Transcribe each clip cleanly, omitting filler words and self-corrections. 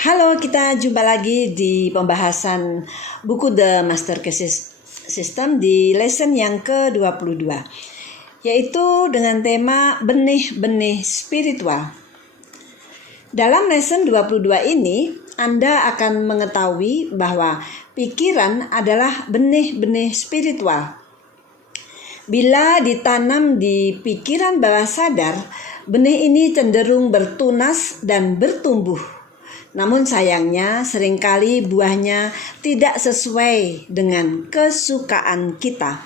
Halo, kita jumpa lagi di pembahasan buku The Master Key System di lesson yang ke-22, yaitu dengan tema benih-benih spiritual. Dalam lesson 22 ini, Anda akan mengetahui bahwa pikiran adalah benih-benih spiritual. Bila ditanam di pikiran bawah sadar, benih ini cenderung bertunas dan bertumbuh. Namun sayangnya seringkali buahnya tidak sesuai dengan kesukaan kita.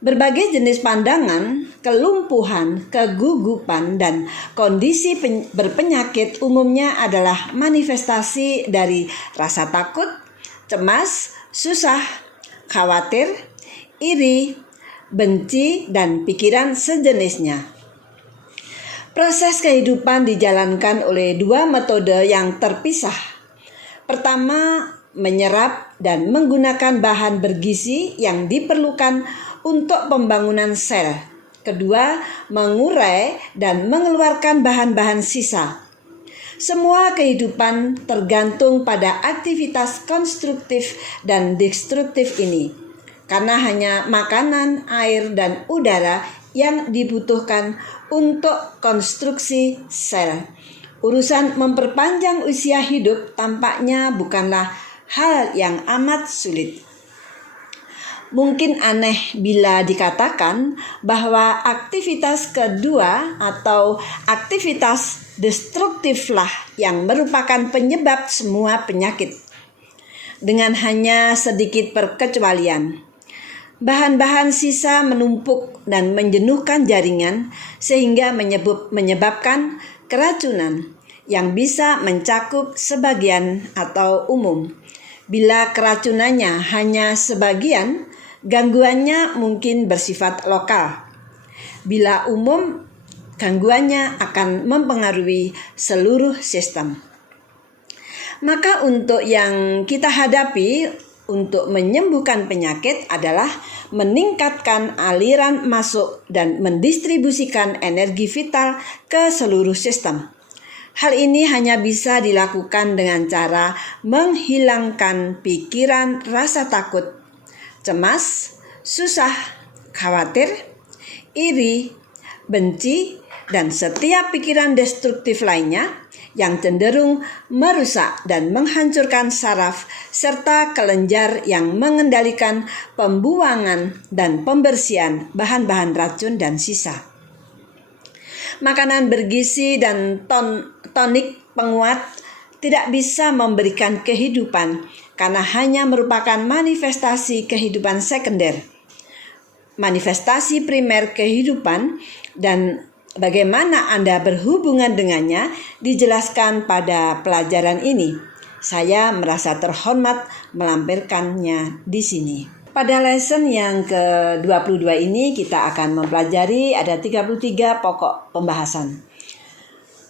Berbagai jenis pandangan, kelumpuhan, kegugupan, dan kondisi berpenyakit umumnya adalah manifestasi dari rasa takut, cemas, susah, khawatir, iri, benci, dan pikiran sejenisnya. Proses kehidupan dijalankan oleh dua metode yang terpisah. Pertama, menyerap dan menggunakan bahan bergizi yang diperlukan untuk pembangunan sel. Kedua, mengurai dan mengeluarkan bahan-bahan sisa. Semua kehidupan tergantung pada aktivitas konstruktif dan destruktif ini. Karena hanya makanan, air, dan udara yang dibutuhkan untuk konstruksi sel. Urusan memperpanjang usia hidup tampaknya bukanlah hal yang amat sulit. Mungkin aneh bila dikatakan bahwa aktivitas kedua atau aktivitas destruktiflah yang merupakan penyebab semua penyakit. Dengan hanya sedikit perkecualian. Bahan-bahan sisa menumpuk dan menjenuhkan jaringan sehingga menyebabkan keracunan yang bisa mencakup sebagian atau umum. Bila keracunannya hanya sebagian, gangguannya mungkin bersifat lokal. Bila umum, gangguannya akan mempengaruhi seluruh sistem. Maka untuk yang kita hadapi untuk menyembuhkan penyakit adalah meningkatkan aliran masuk dan mendistribusikan energi vital ke seluruh sistem. Hal ini hanya bisa dilakukan dengan cara menghilangkan pikiran rasa takut, cemas, susah, khawatir, iri, benci, dan setiap pikiran destruktif lainnya yang cenderung merusak dan menghancurkan saraf serta kelenjar yang mengendalikan pembuangan dan pembersihan bahan-bahan racun dan sisa. Makanan bergizi dan tonik penguat tidak bisa memberikan kehidupan karena hanya merupakan manifestasi kehidupan sekunder. Manifestasi primer kehidupan dan bagaimana Anda berhubungan dengannya dijelaskan pada pelajaran ini. Saya merasa terhormat melampirkannya di sini. Pada lesson yang ke-22 ini kita akan mempelajari ada 33 pokok pembahasan.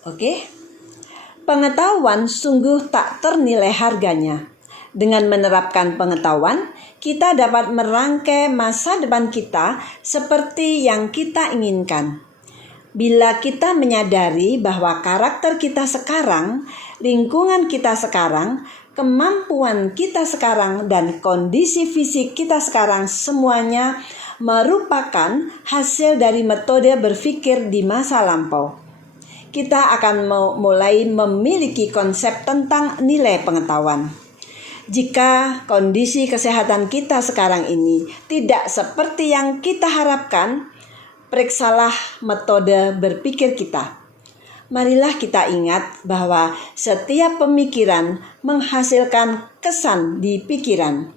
Oke. Pengetahuan sungguh tak ternilai harganya. Dengan menerapkan pengetahuan, kita dapat merangkai masa depan kita seperti yang kita inginkan. Bila kita menyadari bahwa karakter kita sekarang, lingkungan kita sekarang, kemampuan kita sekarang, dan kondisi fisik kita sekarang semuanya merupakan hasil dari metode berpikir di masa lampau. Kita akan mulai memiliki konsep tentang nilai pengetahuan. Jika kondisi kesehatan kita sekarang ini tidak seperti yang kita harapkan, periksalah metode berpikir kita. Marilah kita ingat bahwa setiap pemikiran menghasilkan kesan di pikiran.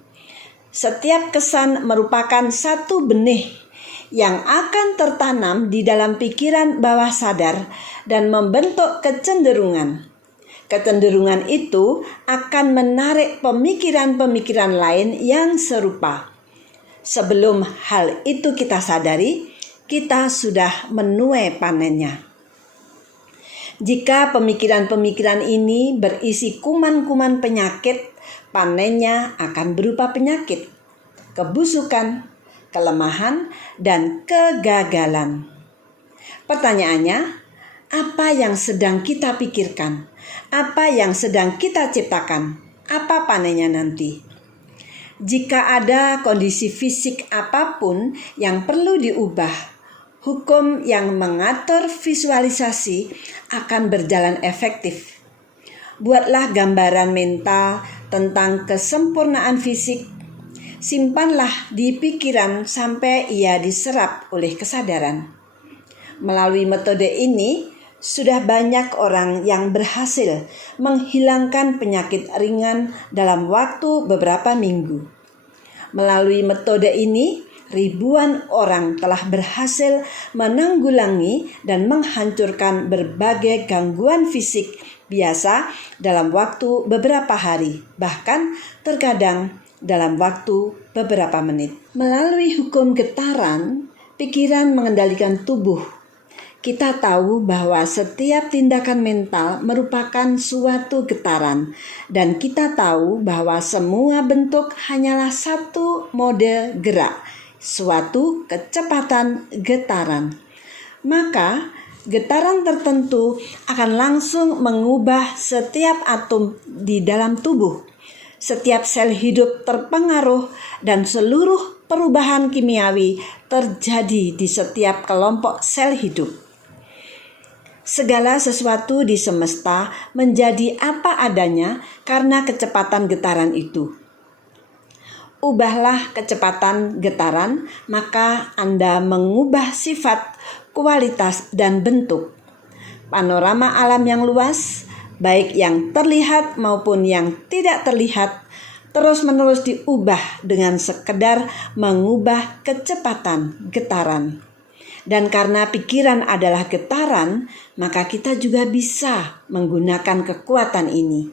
Setiap kesan merupakan satu benih yang akan tertanam di dalam pikiran bawah sadar dan membentuk kecenderungan. Kecenderungan itu akan menarik pemikiran-pemikiran lain yang serupa. Sebelum hal itu kita sadari, kita sudah menuai panennya. Jika pemikiran-pemikiran ini berisi kuman-kuman penyakit, panennya akan berupa penyakit, kebusukan, kelemahan, dan kegagalan. Pertanyaannya, Apa yang sedang kita pikirkan? Apa yang sedang kita ciptakan? Apa panennya nanti? Jika ada kondisi fisik apapun yang perlu diubah, hukum yang mengatur visualisasi akan berjalan efektif. Buatlah gambaran mental tentang kesempurnaan fisik. Simpanlah di pikiran sampai ia diserap oleh kesadaran. Melalui metode ini, sudah banyak orang yang berhasil menghilangkan penyakit ringan dalam waktu beberapa minggu. Melalui metode ini, ribuan orang telah berhasil menanggulangi dan menghancurkan berbagai gangguan fisik biasa dalam waktu beberapa hari, bahkan terkadang dalam waktu beberapa menit. Melalui hukum getaran, pikiran mengendalikan tubuh. Kita tahu bahwa setiap tindakan mental merupakan suatu getaran, dan kita tahu bahwa semua bentuk hanyalah satu mode gerak, suatu kecepatan getaran. Maka, getaran tertentu akan langsung mengubah setiap atom di dalam tubuh. Setiap sel hidup terpengaruh dan seluruh perubahan kimiawi terjadi di setiap kelompok sel hidup. Segala sesuatu di semesta menjadi apa adanya karena kecepatan getaran itu. Ubahlah kecepatan getaran, maka Anda mengubah sifat, kualitas, dan bentuk. Panorama alam yang luas, baik yang terlihat maupun yang tidak terlihat, terus-menerus diubah dengan sekedar mengubah kecepatan getaran. Dan karena pikiran adalah getaran, maka kita juga bisa menggunakan kekuatan ini.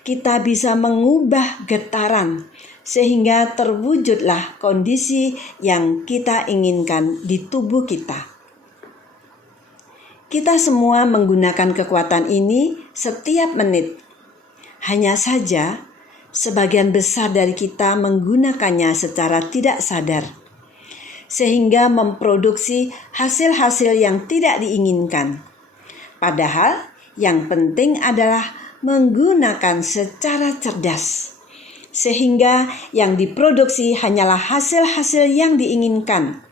Kita bisa mengubah getaran sehingga terwujudlah kondisi yang kita inginkan di tubuh kita. Kita semua menggunakan kekuatan ini setiap menit. Hanya saja, sebagian besar dari kita menggunakannya secara tidak sadar, sehingga memproduksi hasil-hasil yang tidak diinginkan. Padahal yang penting adalah menggunakan secara cerdas, sehingga yang diproduksi hanyalah hasil-hasil yang diinginkan.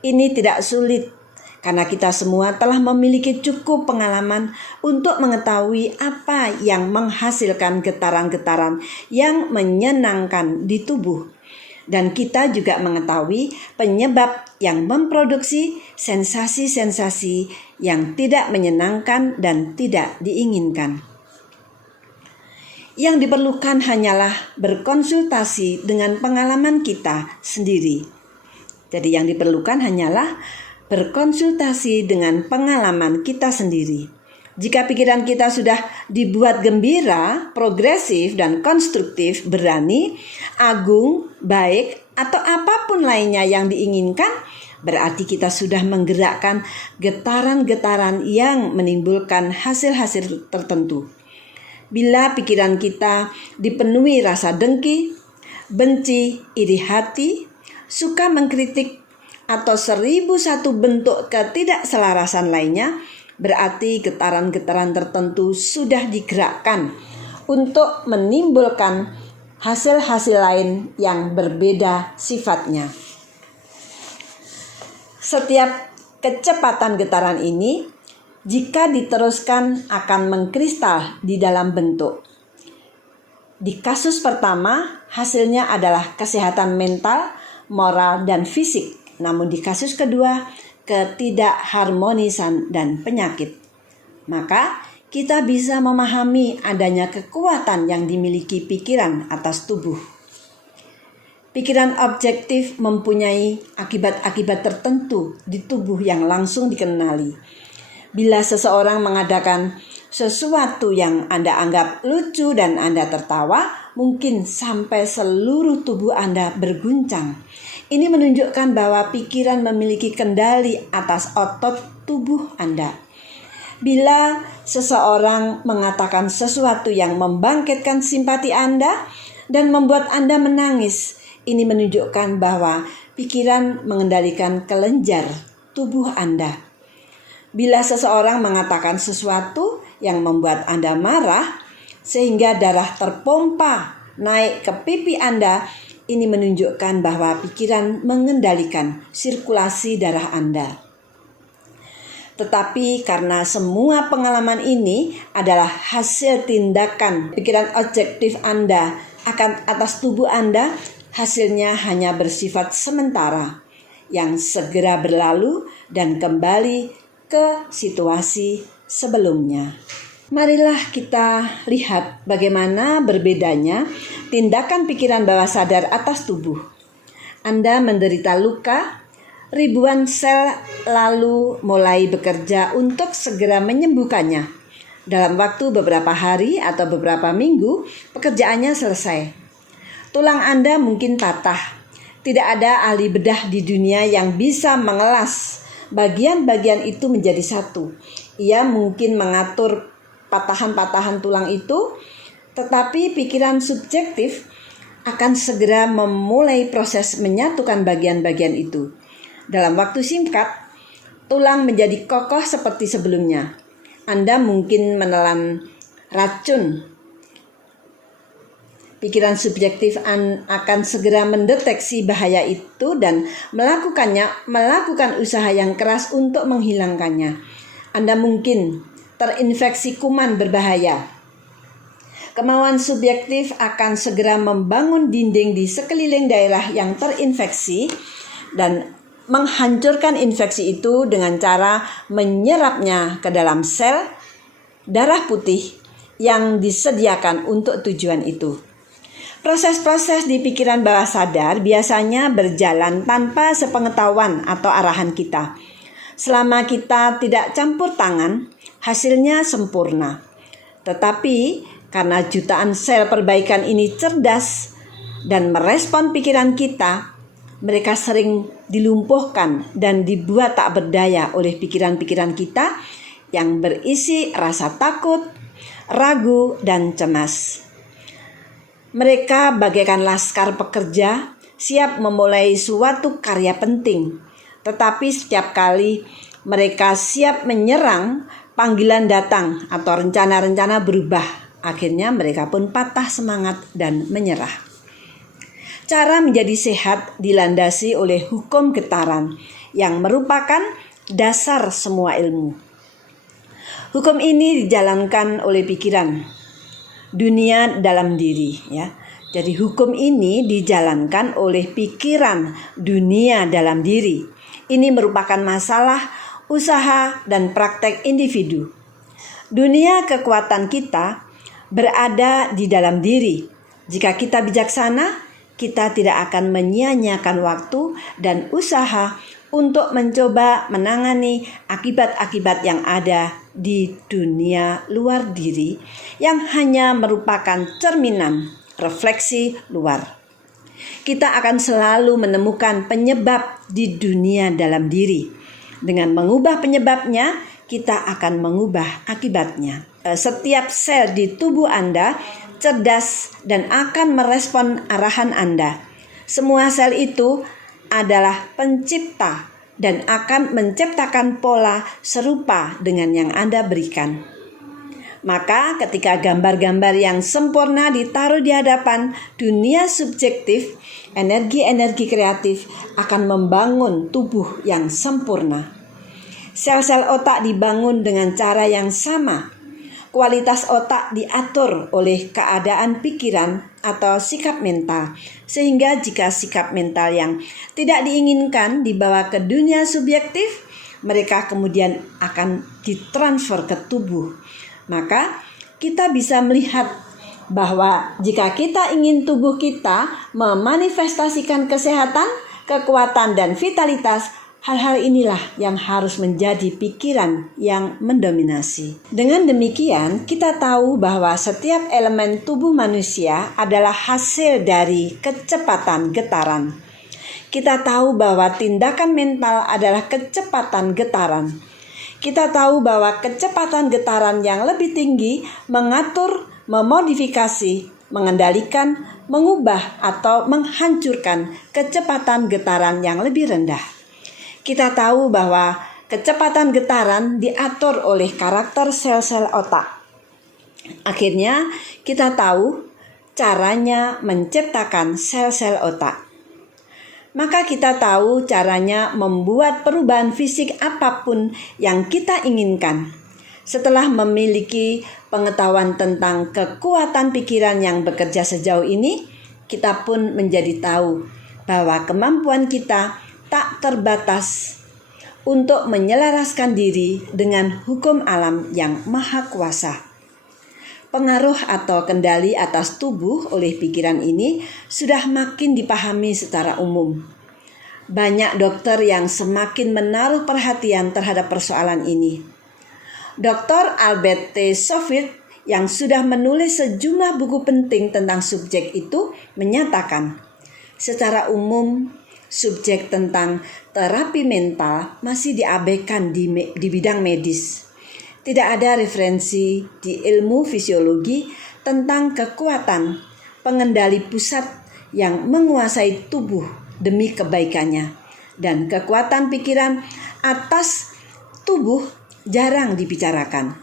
Ini tidak sulit, karena kita semua telah memiliki cukup pengalaman untuk mengetahui apa yang menghasilkan getaran-getaran yang menyenangkan di tubuh. Dan kita juga mengetahui penyebab yang memproduksi sensasi-sensasi yang tidak menyenangkan dan tidak diinginkan. Yang diperlukan hanyalah berkonsultasi dengan pengalaman kita sendiri. Jadi yang diperlukan hanyalah berkonsultasi dengan pengalaman kita sendiri. Jika pikiran kita sudah dibuat gembira, progresif, dan konstruktif, berani, agung, baik, atau apapun lainnya yang diinginkan, berarti kita sudah menggerakkan getaran-getaran yang menimbulkan hasil-hasil tertentu. Bila pikiran kita dipenuhi rasa dengki, benci, iri hati, suka mengkritik, atau 1001 bentuk ketidakselarasan lainnya, berarti getaran-getaran tertentu sudah digerakkan untuk menimbulkan hasil-hasil lain yang berbeda sifatnya. Setiap kecepatan getaran ini, jika diteruskan, akan mengkristal di dalam bentuk. Di kasus pertama, hasilnya adalah kesehatan mental, moral, dan fisik. Namun di kasus kedua, ketidakharmonisan dan penyakit. Maka kita bisa memahami adanya kekuatan yang dimiliki pikiran atas tubuh. Pikiran objektif mempunyai akibat-akibat tertentu di tubuh yang langsung dikenali. Bila seseorang mengadakan sesuatu yang Anda anggap lucu dan Anda tertawa, mungkin sampai seluruh tubuh Anda berguncang. Ini menunjukkan bahwa pikiran memiliki kendali atas otot tubuh Anda. Bila seseorang mengatakan sesuatu yang membangkitkan simpati Anda dan membuat Anda menangis, ini menunjukkan bahwa pikiran mengendalikan kelenjar tubuh Anda. Bila seseorang mengatakan sesuatu yang membuat Anda marah, sehingga darah terpompa naik ke pipi Anda, ini menunjukkan bahwa pikiran mengendalikan sirkulasi darah Anda. Tetapi karena semua pengalaman ini adalah hasil tindakan pikiran objektif Anda akan atas tubuh Anda, hasilnya hanya bersifat sementara yang segera berlalu dan kembali ke situasi sebelumnya. Marilah kita lihat bagaimana berbedanya tindakan pikiran bawah sadar atas tubuh. Anda menderita luka, ribuan sel lalu mulai bekerja untuk segera menyembuhkannya. Dalam waktu beberapa hari atau beberapa minggu, pekerjaannya selesai. Tulang Anda mungkin patah. Tidak ada ahli bedah di dunia yang bisa mengelas bagian-bagian itu menjadi satu. Ia mungkin mengatur patahan-patahan tulang itu, tetapi pikiran subjektif akan segera memulai proses menyatukan bagian-bagian itu. Dalam waktu singkat, tulang menjadi kokoh seperti sebelumnya. Anda mungkin menelan racun. Pikiran subjektif akan segera mendeteksi bahaya itu dan melakukan usaha yang keras untuk menghilangkannya. Anda mungkin terinfeksi kuman berbahaya. Kemauan subjektif akan segera membangun dinding di sekeliling daerah yang terinfeksi dan menghancurkan infeksi itu dengan cara menyerapnya ke dalam sel darah putih yang disediakan untuk tujuan itu. Proses-proses di pikiran bawah sadar biasanya berjalan tanpa sepengetahuan atau arahan kita. Selama kita tidak campur tangan, hasilnya sempurna. Tetapi karena jutaan sel perbaikan ini cerdas dan merespon pikiran kita, mereka sering dilumpuhkan dan dibuat tak berdaya oleh pikiran-pikiran kita yang berisi rasa takut, ragu, dan cemas. Mereka bagaikan laskar pekerja siap memulai suatu karya penting, tetapi setiap kali mereka siap menyerang, panggilan datang atau rencana-rencana berubah. Akhirnya mereka pun patah semangat dan menyerah. Cara menjadi sehat dilandasi oleh hukum getaran yang merupakan dasar semua ilmu. Hukum ini dijalankan oleh pikiran dunia dalam diri, ya. Jadi hukum ini dijalankan oleh pikiran dunia dalam diri. Ini merupakan masalah, usaha, dan praktek individu. Dunia kekuatan kita berada di dalam diri. Jika kita bijaksana, kita tidak akan menyia-nyiakan waktu dan usaha untuk mencoba menangani akibat-akibat yang ada di dunia luar diri yang hanya merupakan cerminan refleksi luar. Kita akan selalu menemukan penyebab di dunia dalam diri. Dengan mengubah penyebabnya, kita akan mengubah akibatnya. Setiap sel di tubuh Anda cerdas dan akan merespon arahan Anda. Semua sel itu adalah pencipta dan akan menciptakan pola serupa dengan yang Anda berikan. Maka ketika gambar-gambar yang sempurna ditaruh di hadapan dunia subjektif, energi-energi kreatif akan membangun tubuh yang sempurna. Sel-sel otak dibangun dengan cara yang sama. Kualitas otak diatur oleh keadaan pikiran atau sikap mental, sehingga jika sikap mental yang tidak diinginkan dibawa ke dunia subjektif, mereka kemudian akan ditransfer ke tubuh. Maka kita bisa melihat bahwa jika kita ingin tubuh kita memanifestasikan kesehatan, kekuatan, dan vitalitas, hal-hal inilah yang harus menjadi pikiran yang mendominasi. Dengan demikian, kita tahu bahwa setiap elemen tubuh manusia adalah hasil dari kecepatan getaran. Kita tahu bahwa tindakan mental adalah kecepatan getaran. Kita tahu bahwa kecepatan getaran yang lebih tinggi mengatur, memodifikasi, mengendalikan, mengubah, atau menghancurkan kecepatan getaran yang lebih rendah. Kita tahu bahwa Kecepatan getaran diatur oleh karakter sel-sel otak. Akhirnya kita tahu caranya menciptakan sel-sel otak. Maka kita tahu caranya membuat perubahan fisik apapun yang kita inginkan. Setelah memiliki pengetahuan tentang kekuatan pikiran yang bekerja sejauh ini, kita pun menjadi tahu bahwa kemampuan kita tak terbatas untuk menyelaraskan diri dengan hukum alam yang maha kuasa. Pengaruh atau kendali atas tubuh oleh pikiran ini sudah makin dipahami secara umum. Banyak dokter yang semakin menaruh perhatian terhadap persoalan ini. Dr. Albert T. Soffield yang sudah menulis sejumlah buku penting tentang subjek itu menyatakan, secara umum subjek tentang terapi mental masih diabaikan di bidang medis. Tidak ada referensi di ilmu fisiologi tentang kekuatan pengendali pusat yang menguasai tubuh demi kebaikannya, dan kekuatan pikiran atas tubuh jarang dibicarakan.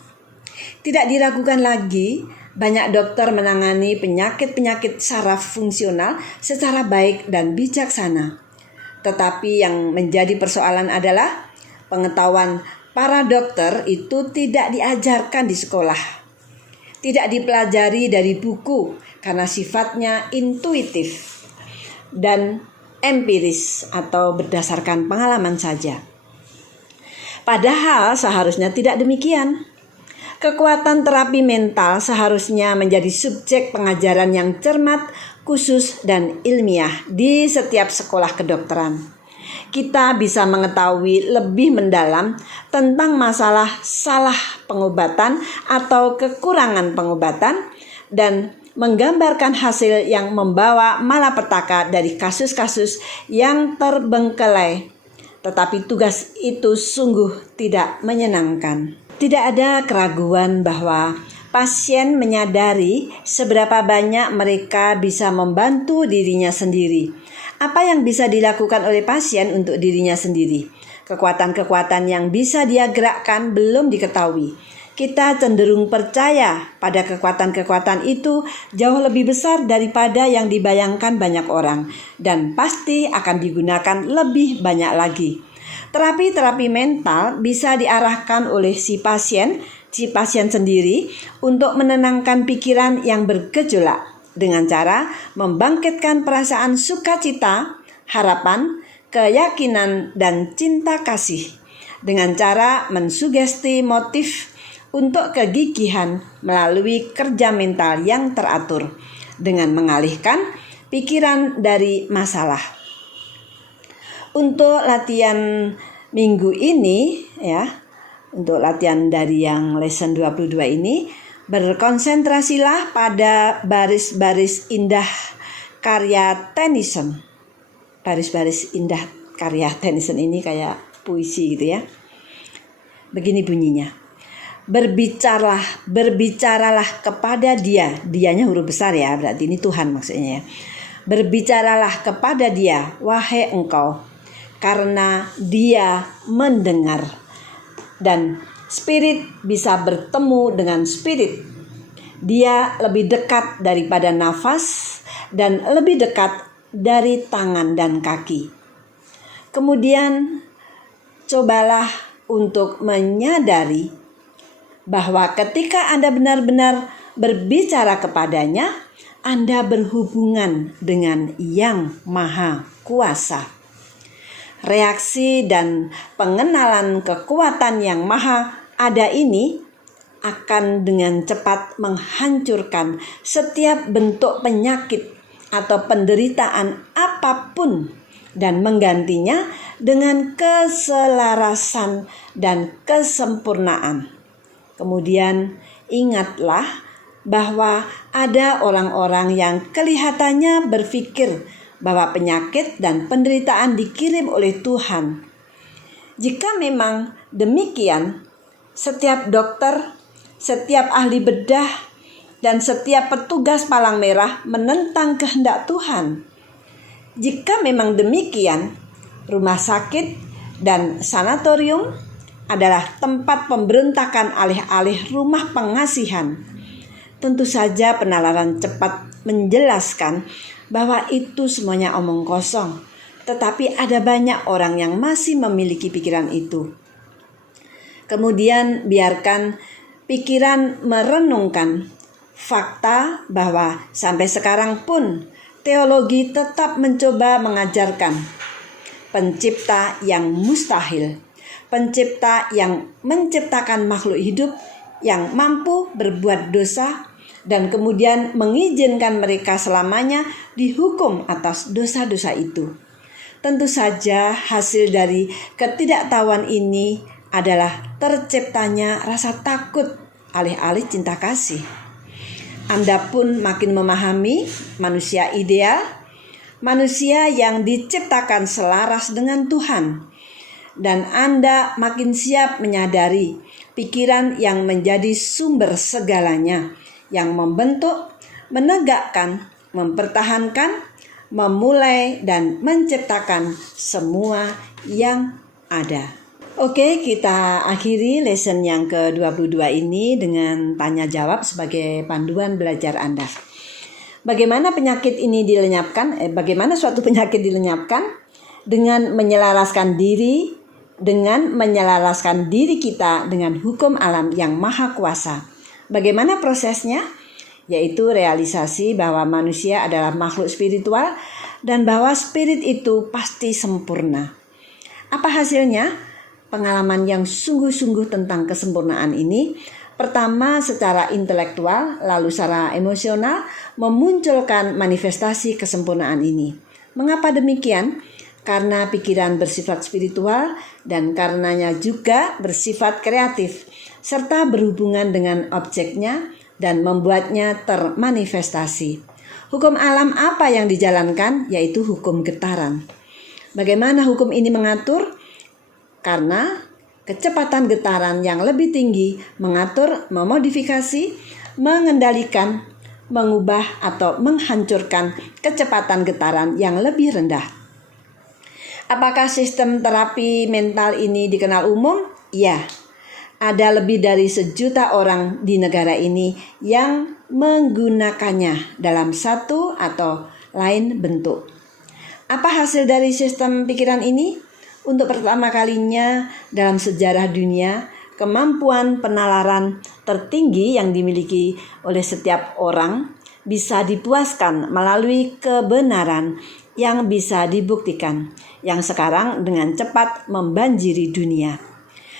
Tidak diragukan lagi, banyak dokter menangani penyakit-penyakit saraf fungsional secara baik dan bijaksana. Tetapi yang menjadi persoalan adalah pengetahuan para dokter itu tidak diajarkan di sekolah. Tidak dipelajari dari buku karena sifatnya intuitif dan empiris atau berdasarkan pengalaman saja. Padahal seharusnya tidak demikian. Kekuatan terapi mental seharusnya menjadi subjek pengajaran yang cermat, khusus, dan ilmiah di setiap sekolah kedokteran. Kita bisa mengetahui lebih mendalam tentang masalah salah pengobatan atau kekurangan pengobatan dan menggambarkan hasil yang membawa malapetaka dari kasus-kasus yang terbengkelai. Tetapi tugas itu sungguh tidak menyenangkan. Tidak ada keraguan bahwa pasien menyadari seberapa banyak mereka bisa membantu dirinya sendiri. Apa yang bisa dilakukan oleh pasien untuk dirinya sendiri? Kekuatan-kekuatan yang bisa dia gerakkan belum diketahui. Kita cenderung percaya pada kekuatan-kekuatan itu jauh lebih besar daripada yang dibayangkan banyak orang, dan pasti akan digunakan lebih banyak lagi. Terapi-terapi mental bisa diarahkan oleh si pasien sendiri untuk menenangkan pikiran yang bergejolak dengan cara membangkitkan perasaan sukacita, harapan, keyakinan, dan cinta kasih dengan cara mensugesti motif untuk kegigihan melalui kerja mental yang teratur dengan mengalihkan pikiran dari masalah. Untuk latihan minggu ini untuk latihan dari yang lesson 22 ini, berkonsentrasilah pada baris-baris indah karya Tennyson. Baris-baris indah karya Tennyson ini kayak puisi gitu ya. Begini bunyinya. Berbicaralah kepada dia. Dianya huruf besar ya, berarti ini Tuhan maksudnya ya. Berbicaralah kepada dia, wahai engkau, karena dia mendengar. Dan spirit bisa bertemu dengan spirit. Dia lebih dekat daripada nafas dan lebih dekat dari tangan dan kaki. Kemudian cobalah untuk menyadari bahwa ketika Anda benar-benar berbicara kepadanya, Anda berhubungan dengan Yang Maha Kuasa. Reaksi dan pengenalan kekuatan Yang Maha Ada ini akan dengan cepat menghancurkan setiap bentuk penyakit atau penderitaan apapun dan menggantinya dengan keselarasan dan kesempurnaan. Kemudian ingatlah bahwa ada orang-orang yang kelihatannya berpikir bahwa penyakit dan penderitaan dikirim oleh Tuhan. Jika memang demikian, setiap dokter, setiap ahli bedah, dan setiap petugas palang merah menentang kehendak Tuhan. Jika memang demikian, rumah sakit dan sanatorium adalah tempat pemberontakan alih-alih rumah pengasihan. Tentu saja penalaran cepat menjelaskan bahwa itu semuanya omong kosong, tetapi ada banyak orang yang masih memiliki pikiran itu. Kemudian biarkan pikiran merenungkan fakta bahwa sampai sekarang pun teologi tetap mencoba mengajarkan pencipta yang mustahil, pencipta yang menciptakan makhluk hidup yang mampu berbuat dosa dan kemudian mengizinkan mereka selamanya dihukum atas dosa-dosa itu. Tentu saja hasil dari ketidaktahuan ini adalah terciptanya rasa takut alih-alih cinta kasih. Anda pun makin memahami manusia ideal, manusia yang diciptakan selaras dengan Tuhan. Dan Anda makin siap menyadari pikiran yang menjadi sumber segalanya, yang membentuk, menegakkan, mempertahankan, memulai, dan menciptakan semua yang ada. Oke, kita akhiri lesson yang ke-22 ini dengan tanya jawab sebagai panduan belajar Anda. Bagaimana penyakit ini dilenyapkan? Bagaimana suatu penyakit dilenyapkan? Dengan menyelaraskan diri kita dengan hukum alam yang maha kuasa. Bagaimana prosesnya? Yaitu realisasi bahwa manusia adalah makhluk spiritual dan bahwa spirit itu pasti sempurna. Apa hasilnya? Pengalaman yang sungguh-sungguh tentang kesempurnaan ini, pertama secara intelektual, lalu secara emosional, memunculkan manifestasi kesempurnaan ini. Mengapa demikian? Karena pikiran bersifat spiritual dan karenanya juga bersifat kreatif, serta berhubungan dengan objeknya dan membuatnya termanifestasi. Hukum alam apa yang dijalankan? Yaitu hukum getaran. Bagaimana hukum ini mengatur? Karena kecepatan getaran yang lebih tinggi mengatur, memodifikasi, mengendalikan, mengubah atau menghancurkan kecepatan getaran yang lebih rendah. Apakah sistem terapi mental ini dikenal umum? Ya, ada lebih dari 1 juta orang di negara ini yang menggunakannya dalam satu atau lain bentuk. Apa hasil dari sistem pikiran ini? Untuk pertama kalinya dalam sejarah dunia, kemampuan penalaran tertinggi yang dimiliki oleh setiap orang bisa dipuaskan melalui kebenaran yang bisa dibuktikan, yang sekarang dengan cepat membanjiri dunia.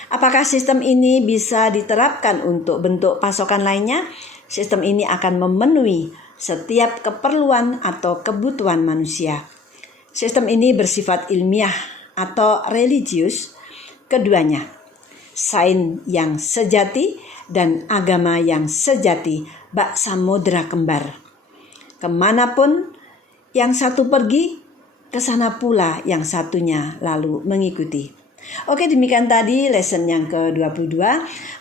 Apakah sistem ini bisa diterapkan untuk bentuk pasokan lainnya? Sistem ini akan memenuhi setiap keperluan atau kebutuhan manusia. Sistem ini bersifat ilmiah atau religius, keduanya, sains yang sejati dan agama yang sejati, bak samudra kembar. Kemanapun yang satu pergi, ke sana pula yang satunya lalu mengikuti. Oke, demikian tadi lesson yang ke-22.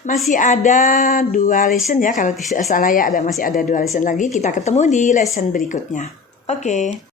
Masih ada 2 lesson ya, kalau tidak salah ya, masih ada 2 lesson lagi. Kita ketemu di lesson berikutnya. Oke.